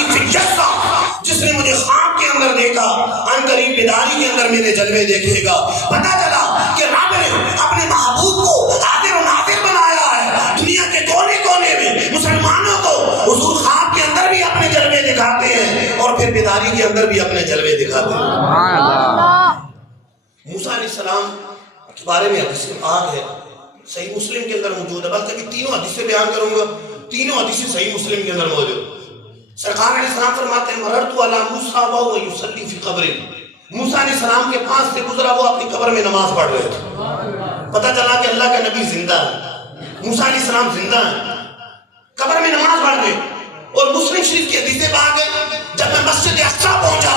رآنی فی الجسہ، جس نے مجھے خواب کے اندر دیکھا ان قریب بیداری کے اندر میرے جلوے دیکھے گا۔ پتہ چلا کہ رب نے اپنے محبوب کو حاضر و ناظر بنایا ہے دنیا کے کونے کونے میں۔ مسلمانوں کو حضور خواب کے اندر بھی اپنے جلوے دکھاتے ہیں اور پھر بیداری کے اندر بھی اپنے جلوے دکھاتے ہیں۔ موسیٰ علیہ السلام کے بارے میں حدیث پاک ہے، صحیح مسلم کے اندر موجود ہے، بلکہ تینوں حدیثیں بیان کروں گا، تینوں حدیثیں صحیح مسلم کے اندر موجود۔ سرکار علیہ السلام فرماتے ہیں مررت علی موسیٰ وہو یصلی فی قبرہ، موسیٰ علیہ السلام کے پاس سے گزرا، وہ اپنی قبر میں نماز پڑھ رہے تھے۔ پتہ چلا کہ اللہ کا نبی زندہ ہے، موسیٰ علیہ السلام زندہ ہے، قبر میں نماز پڑھ رہے۔ اور مسلم شریف کی حدیث پاک ہے جب میں مسجد اقصیٰ پہنچا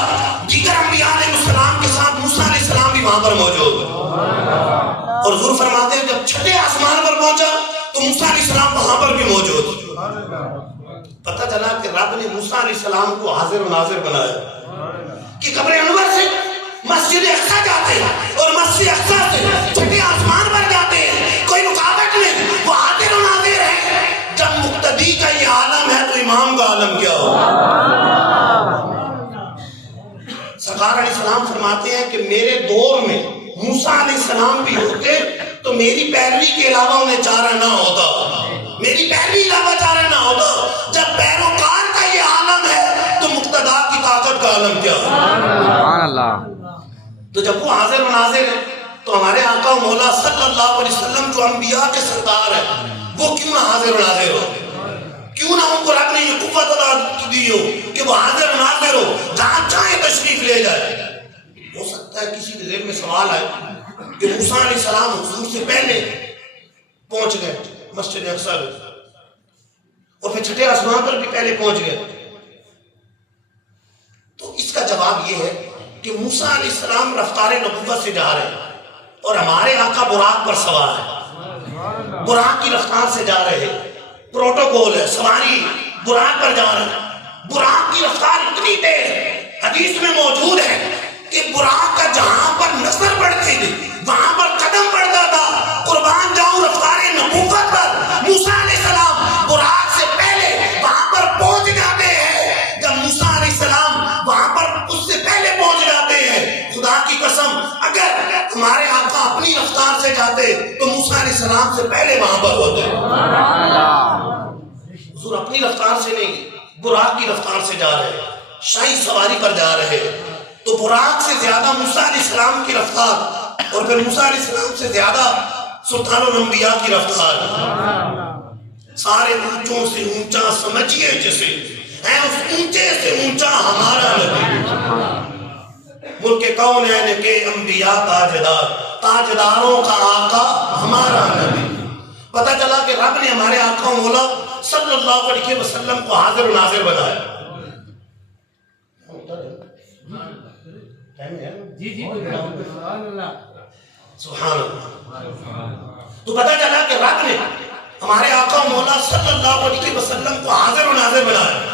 دیگر انبیاء علیہ السلام کے ساتھ موسیٰ علیہ السلام بھی وہاں پر موجود ہے۔ اور حضور فرماتے ہیں جب چھٹے آسمان پر پہنچا تو موسیٰ علیہ السلام وہاں پر بھی موجود ہے۔ پتہ چلا کہ رب نے موسیٰ علیہ السلام کو حاضر و ناظر بنایا کہ قبر انور سے مسجد اقصیٰ جاتے ہیں اور مسجد اقصیٰ سے چھٹے آسمان پر جاتے ہیں، کوئی رکاوٹ نہیں، وہ حاضر و ناظر ہے۔ جب مقتدی کا یہ عالم ہے تو امام کا عالم کیا ہو؟ سرکار علیہ السلام فرماتے ہیں کہ میرے دور میں موسیٰ علیہ السلام بھی ہوتے تو میری پیروی کے علاوہ انہیں چارہ نہ ہوتا، میری پیروی علاوہ چارہ نہ ہوتا۔ جب پیروکار کا یہ عالم ہے تو مقتدا کی طاقت کا عالم کیا ہے؟ سبحان اللہ۔ تو جب وہ حاضر و ناظر ہے تو ہمارے آقا و مولا صلی اللہ علیہ وسلم جو انبیاء کے سردار ہیں وہ کیوں نہ حاضر و ناظر ہو؟ کیوں نہ ان کو رب نے یہ قوت عطا دی ہو کہ وہ حاضر و ناظر ہو، جہاں چاہے تشریف لے جائے؟ ہو سکتا ہے کسی کے ذہن میں سوال آئے کہ موسیٰ علیہ السلام حضور سے پہلے پہنچ گئے مسجد اقصیٰ میں اور پھر چھٹے آسمان پر بھی پہلے پہنچ گئے۔ تو اس کا جواب یہ ہے کہ موسیٰ علیہ السلام رفتار نبوت سے جا رہے ہیں اور ہمارے آقا براق پر سوار ہے، براق کی رفتار سے جا رہے ہیں، پروٹوکول ہے، سواری براق پر جا رہے ہیں۔ براق کی رفتار اتنی تیز حدیث میں موجود ہے کہ براق کا جہاں پر نظر پڑتی تھی وہاں پر قدم پڑتا تھا۔ قربان جاؤں رفتار نبوت پر موسیٰ علیہ السلام براق سے پہلے وہاں پر پہنچ جاتے ہیں۔ جب موسیٰ علیہ السلام وہاں پر اس سے پہلے پہنچ جاتے ہیں، خدا کی قسم اگر ہمارے آقا اپنی رفتار سے جاتے تو موسیٰ علیہ السلام سے پہلے وہاں پر ہوتے۔ حضور اپنی رفتار سے نہیں، براق کی رفتار سے جا رہے ہیں، شاہی سواری پر جا رہے ہیں، تو براق سے زیادہ موسیٰ علیہ السلام کی رفتار اور پھر موسیٰ علیہ السلام سے زیادہ سلطان الانبیاء کی رفتار۔ سارے اونچوں سے اونچا سمجھیے جسے ہے اس اونچے سے اونچا ہمارا نبی، ملک کونین کے انبیاء تاجدار، تاجداروں کا آقا ہمارا نبی۔ پتہ چلا کہ رب نے ہمارے آقا مولا صلی اللہ علیہ وسلم کو حاضر و ناظر بنایا۔ سبحان اللہ۔ تو پتہ چلا کہ رب نے ہمارے آقا مولا صلی اللہ علیہ وسلم کو حاضر و ناظر بنایا۔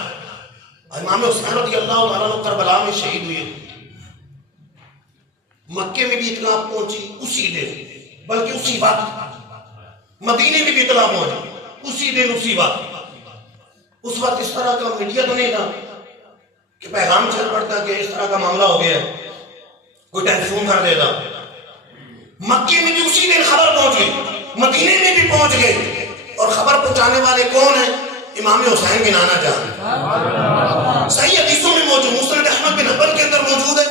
امام حسین رضی اللہ عنہ کربلا میں شہید ہوئے، مکے میں بھی اطلاع پہنچی اسی دن، بلکہ اسی وقت مدینے میں بھی اطلاع پہنچی اسی دن اسی وقت۔ اس وقت اس طرح کا میڈیا تو نہیں تھا کہ پیغام چل پڑتا کہ اس طرح کا معاملہ ہو گیا ہے، کوئی ٹیلی فون کر دیتا۔ مکے میں بھی اسی دن خبر پہنچ گئی، مدینے میں بھی پہنچ گئی، اور خبر پہنچانے والے کون ہیں؟ امام حسین کے نانا جان۔ صحیح حدیثوں میں موجود، مسند احمد بن حنبل کے اندر موجود ہے،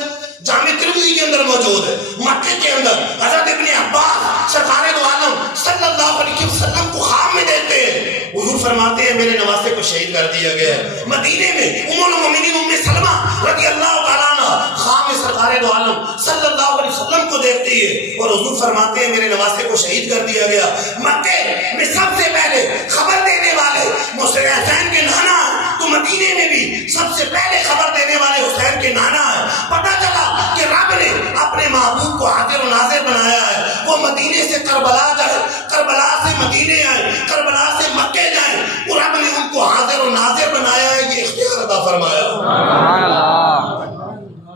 جامع ترمذی کے اندر موجود ہے، مکے کے اندر حضرت ابن عباس سرکار دو عالم صلی اللہ علیہ وسلم کو خواب میں دیکھتے ہیں، حضور فرماتے ہیں میرے نواسے کو شہید کر دیا گیا ہے۔ مدینے میں ام المؤمنین ام سلمہ رضی اللہ تعالیٰ عنہ خواب میں سرکار دو عالم صلی اللہ علیہ وسلم کو دیکھتی ہے اور حضور فرماتے ہیں میرے نواسے کو شہید کر دیا گیا۔ مکے میں سب سے پہلے خبر دینے والے مسلم حسین کے نانا ہیں، تو مدینے میں بھی سب سے پہلے خبر دینے والے حسین کے نانا ہیں۔ پتہ چلا کہ رب نے اپنے محبوب کو حاضر و ناظر بنایا ہے، وہ مدینے سے کربلا جائے، کربلا سے مدینے آئے، کربلا سے مکے جائیں، اور رب نے ان کو حاضر و ناظر بنایا ہے، یہ اختیار عطا فرمایا۔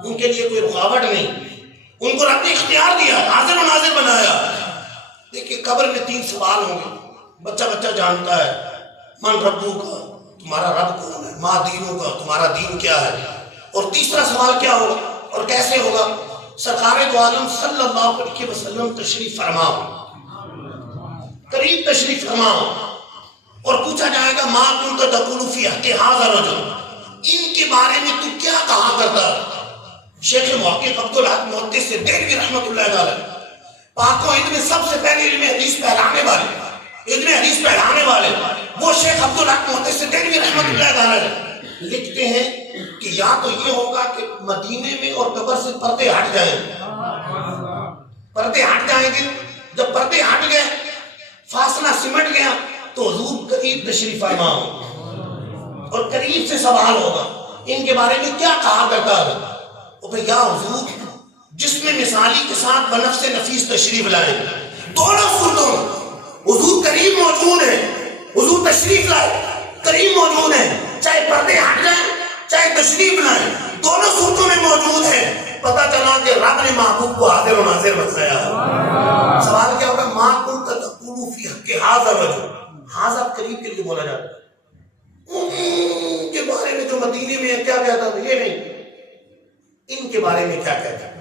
ان کے لیے کوئی رکاوٹ نہیں، ان کو رب نے اختیار دیا، حاضر و ناظر بنایا۔ دیکھیے قبر میں 3 سوال ہوں گے، بچہ جانتا ہے من ربو کا، تمہارا رب کون ہے؟ ما دینوں کا، تمہارا دین کیا ہے؟ اور تیسرا سوال کیا ہوگا اور کیسے ہوگا؟ سرکار دو عالم صلی اللہ علیہ وسلم تشریف فرماؤ، قریب تشریف فرماؤ، اور پوچھا جائے گا ما کنت تقول فی حق ھذا الرجل، ان کے بارے میں تو کیا کہا کرتا ہے؟ شیخ محقق عبدالحق محدث دہلوی رحمۃ اللہ علیہ پاک و ہند میں سب سے پہلے علم حدیث پھیلانے والے وہ شیخ عبدالحق محدث دہلوی رحمۃ اللہ علیہ لکھتے ہیں کہ یا تو یہ ہوگا کہ مدینے میں اور قبر سے پردے ہٹ جائیں گے، جب پردے ہٹ گئے، فاصلہ سمٹ گیا، تو حضور قریب تشریف فرماؤ اور قریب سے سوال ہوگا ان کے بارے میں کیا کہا کرتا ہے؟ یا حضور جسم مثالی کے ساتھ بنفس نفیس تشریف لائیں، دونوں صورتوں حضور قریب موجود ہیں، حضور تشریف لائے قریب موجود ہیں، چاہے پردے ہٹ جائیں چاہے تشریف لائیں، دونوں صورتوں میں موجود ہیں۔ پتہ چلا کہ رب نے محبوب کو حاضر و ناظر بتایا۔ سوال کیا ہوگا؟ ما کنت تقول فی حق ھذا الرجل، ھذا قریب کے لیے بولا جاتا ہے، ان کے بارے میں جو مدینے میں کیا کہتا تھا، یہ نہیں، ان کے بارے میں کیا کہتا ہے؟